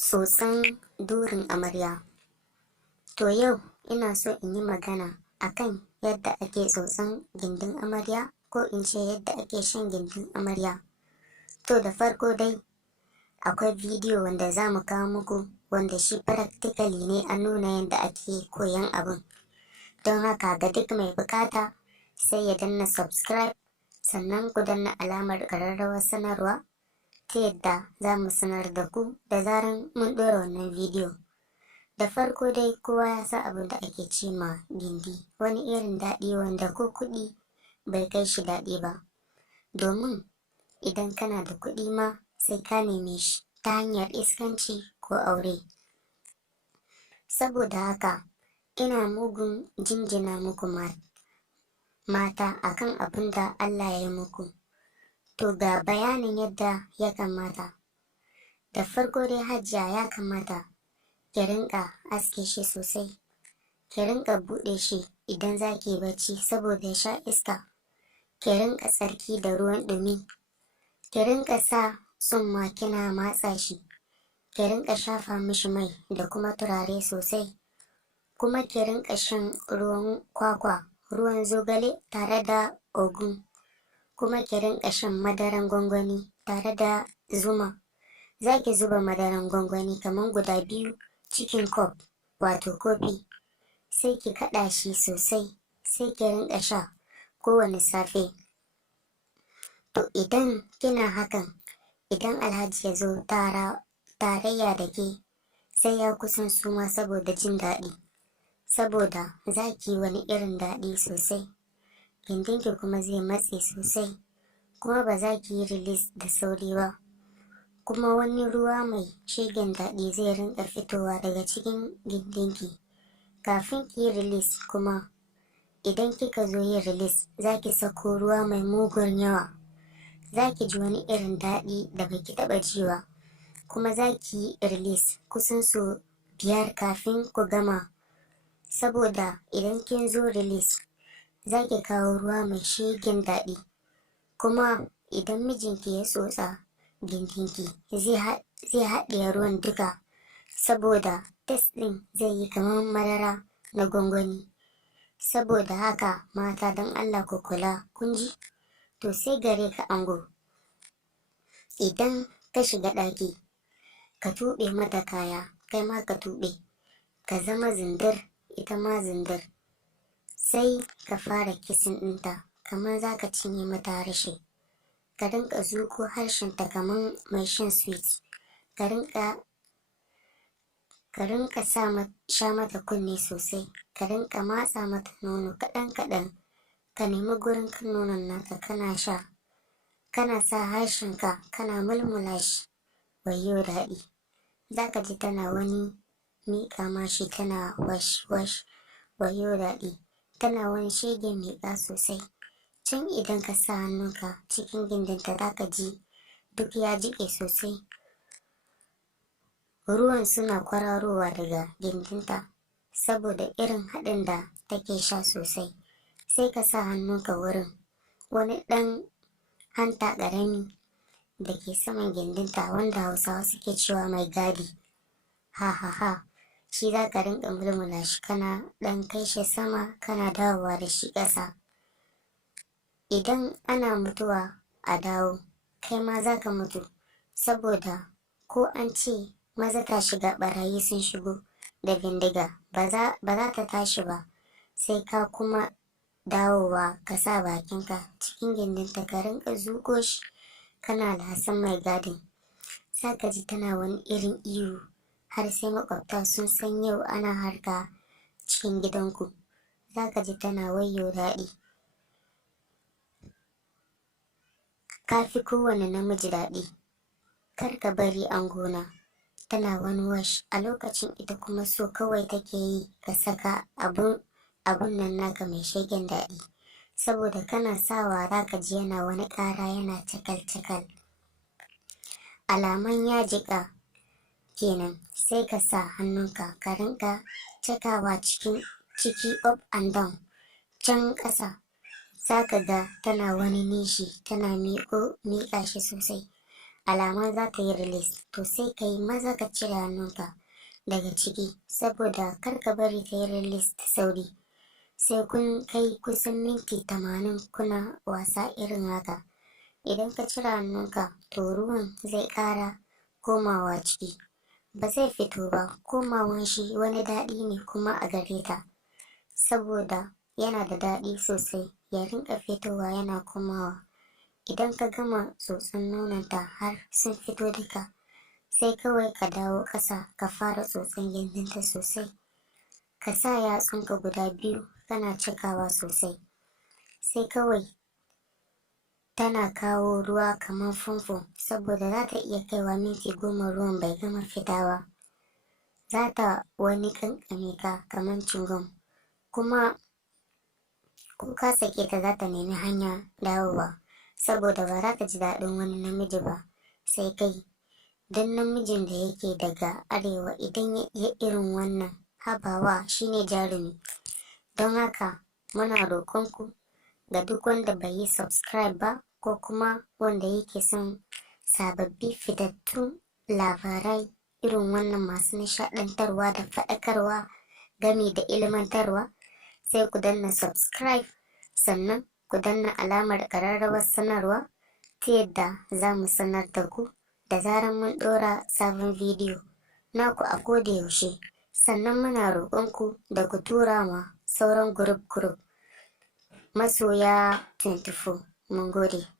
Tsotsan durin amarya. To yau ina so in yi magana akan yadda ake tsotsan gindin amarya, ko in ce yadda ake shan gindin amarya. To da farko dai akwai bidiyo wanda za mu kawo muku wanda shi practically ne an nuna yadda ake koyan abin. Don haka ga duk mai bukata sai ya danna subscribe, sannan ku danna alamar ƙararrawar sanarwa ta yadda za mu sanar da ku da zaran mun ɗora wannan bidiyo. Da farko dai kowa ya san abin da ake ce ma gindi, wani irin daɗi wanda ko kuɗi bai kai shi daɗi ba. Domin idan kana da kuɗi ma sai ka neme shi ta hanyar iskanci ko aure. Saboda haka ina mugun jinjina muku mata akan abin da Allah ya yi muku. To ga bayanin yadda ya kamata. Da farko dai hajiya ya kamata ki rinka aske shi sosai, ki rinka buɗe shi idan za ki bacci saboda ya sha iska, ki rinka tsarki da ruwan ɗumi, ki rinka sa tsumma kina matsa shi, ki rinka shafa mishi mai da kuma turare sosai, kuma ki rinka shan ruwan kwakwa, ruwan zogale tare da ogun, kuma ki rinka shan madaran gwangwani tare da zuma. Za ki zuba madaran gwangwani kamar guda 2 cikin cup, wato kofi, sai ki kaɗa shi sosai, sai ki rinka sha kowane safe. To idan kina hakan, idan alhaji ya zo tarayya da ke sai ya kusan suma saboda jin daɗi, saboda za ki wani irin daɗi sosai, gindinki kuma zai matse sosai, kuma ba za ki yi release da sauri ba, kuma wani ruwa mai shegen daɗi zai rinka fitowa daga cikin gindinki kafin ki yi release. Kuma idan kika zo yin release za ki sako ruwa mai mugun yawa, za ki ji wani irin daɗi da baki taɓa ji ba, kuma za ki yi release kusan sau 5 kafin ku gama, saboda idan kin zo release za ki kawo ruwa mai shegen daɗi, kuma idan mijinki ya tsotsa gindinki zai haɗiye ruwan duka, saboda test ɗin zai yi kamar madara na gwangwani. Saboda haka mata don Allah ku kula, kun ji? To sai gare ka ango, idan ka shiga ɗaki ka tuɓe mata kaya, kai ma ka tuɓe, ka zama zindir ita ma zindir, sai ka fara kisin ɗinta kamar za ka cinye mata harshe, ka rinka zuƙo harshenta kamar mai shan sweet, ka rinka sha mata kunne sosai, ka rinka matsa mata nono kaɗan-kaɗan, ka nemi gurin kan nonon nata kana sha, kana sa harshenka kana mulmula shi, wayyo daɗi. Za ka ji tana wani miƙa mashi tana wash wash, wayyo daɗi, tana wani shegen miƙa sosai. Can idan ka sa hannunka cikin gindinta za ka ji duk ya jiƙe sosai, ruwan suna kwararowa daga gindinta saboda irin haɗin da take sha sosai. Sai ka sa hannunka wurin wani ɗan hanta ƙarami da ke saman gindinta wanda Hausawa suke cewa mai gadi. Ha, shi za ka rinka mulmula shi kana ɗan kai shi sama kana dawowa da shi ƙasa. Idan ana mutuwa a dawo, kai ma za ka mutu, saboda ko an ce maza ta shiga ɓarayi sun shigo da bindiga ba za ta tashi ba, sai ka kuma dawowa ka sa bakinka cikin gindinta ka rinka zuƙo shi kana lasan mai gadin. Za ka ji tana wani irin ihu har sai makwabta sun san yau ana harka cikin gidanku. Za ka ji tana wayyo daɗi, ka fi kowane namiji daɗi. Kar ka bari angona tana wani wash a lokacin, ita kuma so kawai take yi ka saka abun nan naka mai shegen daɗi, saboda kana sawa za ka ji yana wani ƙara yana cakal-cakal, alaman ya jiƙa kenan. Sai ka sa hannunka ka rinka cakawa ciki up and down, can ƙasa za ka ga tana wani nishi tana miƙa shi sosai. alaman za ta yi release, to sai ka yi maza ka cire hannunka daga ciki, saboda kar ka bari ta yi release da sauri. Sai kun kai kusan minti 80 kuna wasa irin haka. Idan ka cire hannunka, to ruwan zai ƙara komawa ciki. Ba zai fito ba, komawan shi wani daɗi ne kuma a gare ta, saboda yana da daɗi sosai ya rinƙa fitowa yana komawa. Idan ka gama tsotson nononta har sun fito duka, sai kawai ka dawo ƙasa ka fara tsotson gindinta sosai. Ka sa yatsunka guda biyu kana cakawa sosai. Sai kawai tana kawo ruwa kamar famfo, saboda za ta iya kaiwa minti 10 ruwan bai gama fitawa. Za ta wani ƙanƙame ka kamar cingam, kuma ko ka sake ta za ta nemi hanya dawowa, saboda ba za ta ji daɗin wani namiji ba sai kai. Don namijin da yake daga arewa idan ya iya irin wannan, habawa shine jarumi. Don haka muna roƙonku ga duk wanda bai yi subscribe ba, ko kuma wanda yake son sababbi fitattun labarai irin wannan masu nishaɗantarwa da faɗakarwa gami da ilmantarwa, sai ku danna subscribe, sannan ku danna alamar ƙararrawar sanarwa, ta yadda za mu sanar da ku da zarar mun ɗora sabon bidiyo naku a koda yaushe. Sannan muna roƙonku da ku tura ma sauran group masoya 24. Mun gode.